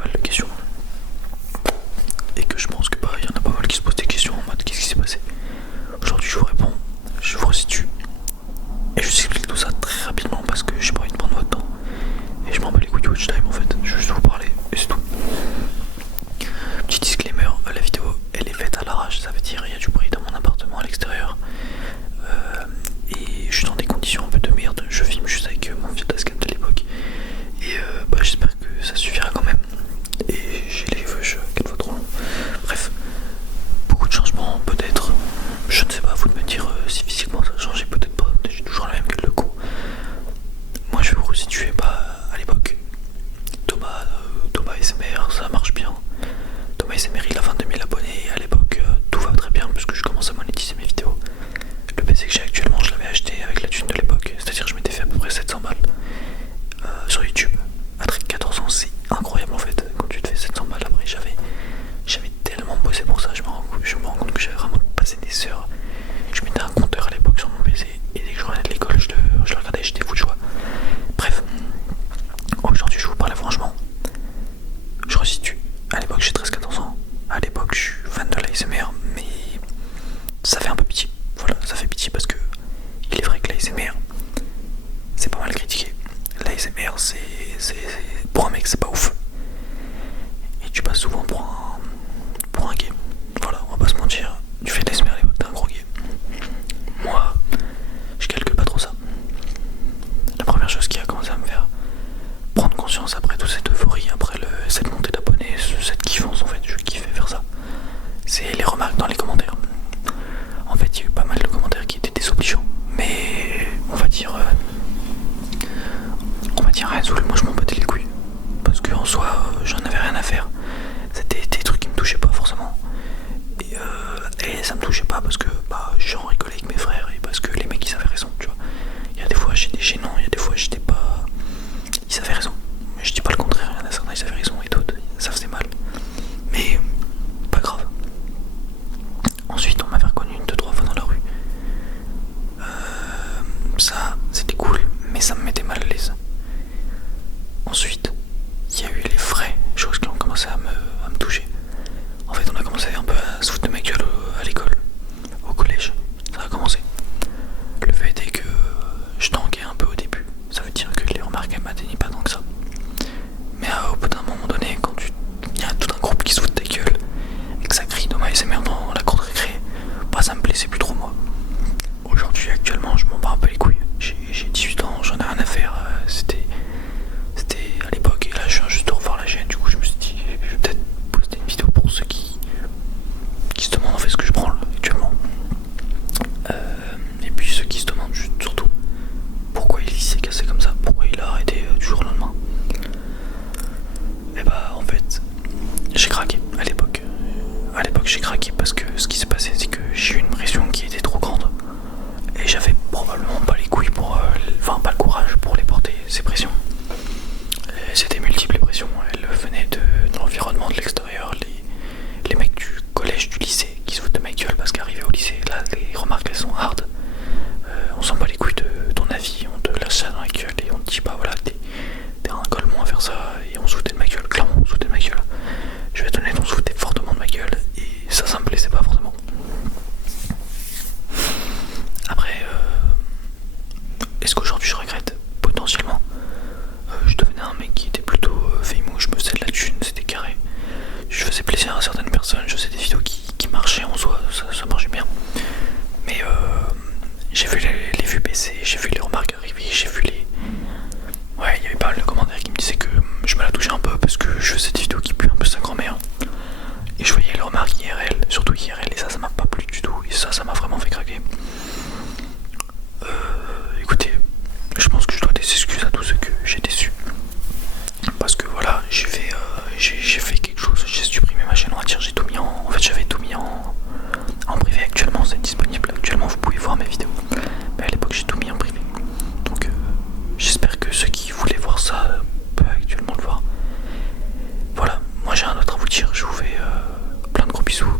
mal de questions. Et que je pense que il y en a pas mal qui se posent des questions en mode qu'est-ce qui s'est passé. Aujourd'hui je vous réponds, je vous resitue. Et je vous explique tout ça très rapidement parce que j'ai pas envie de prendre votre temps. Et je m'en bats les couilles du watch time en fait, je veux juste vous parler et c'est tout. Petit disclaimer, la vidéo elle est faite à l'arrache, ça veut dire il y a du bruit dans mon appartement à l'extérieur. Et je suis dans des conditions un peu de merde, je filme juste avec mon vieux Tascam de l'époque. Et j'espère que ça suffira quand même. Et j'ai les cheveux 4 fois trop longs. Bref, beaucoup de changements peut-être. Je ne sais pas, à vous de me dire si physiquement ça a changé, peut-être pas. J'ai toujours la même gueule de con. Moi je vais vous resituer à l'époque. Thomas SMR, ça marche bien. Thomas SMR il a 22 000 abonnés et à l'époque tout va très bien puisque je commence à monétiser mes vidéos. Le PC que j'ai actuellement je l'avais acheté avec la thune de l'époque, c'est-à-dire que je m'étais fait à peu près 700 balles sur YouTube. À 14 ans c'est incroyable en fait, quand tu te fais 700 balles après j'avais tellement bossé pour ça, je me rends compte que j'avais vraiment passé des heures. Je mettais un compteur à l'époque sur mon PC et dès que je revenais de l'école je le regardais, j'étais fou de joie. Bref, aujourd'hui je vous parlais franchement. Je resitue. À l'époque j'ai 13-14 ans. À l'époque je suis fan de l'ASMR, mais ça fait un peu pitié. Voilà, ça fait pitié parce que il est vrai que l'ASMR c'est pas mal critiqué. L'ASMR c'est pour un mec c'est pas ouf. Et tu passes souvent pour un gay. Voilà, on va pas se mentir. Tu fais de l'ASMR à l'époque, t'es un gros gay. Moi, je calcule pas trop ça. La première chose qui a commencé à me faire prendre conscience après toute cette euphorie, après cette montée d'abonnés, cette kiffance en fait, je kiffais faire ça, c'est les remarques dans les commentaires. En fait, il y a eu pas mal de commentaires qui étaient désobligeants, mais on va dire rien sous moi je m'en battais les couilles. Parce qu'en soi, j'en avais rien à faire. C'était des trucs qui me touchaient pas forcément. Et ça me touchait pas parce que j'en rigolais avec mes frères et parce que les mecs ils avaient raison, tu vois. Il y a des fois j'étais gênant, il y a des fois j'étais pas. Ils avaient raison. Mais je dis pas le contraire, il y en a certains ils avaient raison et d'autres ça faisait mal. Mais pas grave. Ensuite on m'avait reconnu 2-3 fois dans la rue. Ça c'était cool, mais ça me mettait mal à l'aise. Ensuite, il y a eu les vraies choses qui ont commencé à me toucher. En fait, on a commencé un peu à se foutre de ma gueule à l'école, au collège. Ça a commencé. Le fait est que je tanguais un peu au début. Ça veut dire que les remarques elles m'atteignaient pas tant que ça. Mais au bout d'un moment donné, quand il y a tout un groupe qui se fout de ta gueule et que ça crie dans ma ASMR dans la cour de récré, ça me plaisait plus trop moi. Aujourd'hui, actuellement, je m'en bats un peu les couilles. J'ai 18 ans, j'en ai rien à faire. C'était à l'époque et là je viens juste de revoir la chaîne, du coup je me suis dit je vais peut-être poster une vidéo pour ceux qui se demandent en fait ce que je branle actuellement. Et puis ceux qui se demandent juste surtout pourquoi il s'est cassé comme ça, pourquoi il a arrêté du jour au lendemain. Et en fait j'ai craqué à l'époque. À l'époque j'ai craqué parce que ce qui s'est passé c'est que j'ai eu une pression qui était trop grande et j'avais probablement pas les couilles pour pas le courage pour les porter ces pressions. C'était multiples les pressions, elles venaient de l'environnement, de l'extérieur, les mecs du collège, du lycée qui se foutent de ma gueule parce qu'arrivé au lycée, là les remarques elles sont hard. On s'en bat les couilles de ton avis, on te lâche ça dans la gueule et on te dit voilà t'es un collement à faire ça et on se foutait de ma gueule, clairement on se foutait de ma gueule. Je vais être honnête, on se foutait fortement de ma gueule et ça me plaisait pas forcément. Après, est-ce qu'aujourd'hui je regrette? Potentiellement. Je devenais un mec qui était plutôt famous, je me faisais de la thune, c'était carré. Je faisais plaisir à certaines personnes, je faisais des vidéos qui marchaient en soi, ça marchait bien. Mais j'ai vu les vues baisser, j'ai vu les remarques arriver, j'ai vu les... Ouais, il y avait pas mal de commentaires qui me disaient que je me la touchais un peu parce que je faisais des vidéos qui puent un peu sa grand-mère. Et je voyais les remarques IRL, surtout IRL, et ça m'a pas plu du tout, et ça m'a vraiment fait craquer. Écoutez, je pense que je dois des excuses à tous ceux que j'ai déçus. Parce que voilà, j'ai fait quelque chose, j'ai supprimé ma chaîne, on va dire, j'ai tout mis en fait j'avais tout mis en privé. Actuellement c'est disponible, actuellement vous pouvez voir mes vidéos. Mais à l'époque j'ai tout mis en privé. Donc j'espère que ceux qui voulaient voir ça peuvent actuellement le voir. Voilà, moi j'ai un autre à vous dire, je vous fais plein de gros bisous.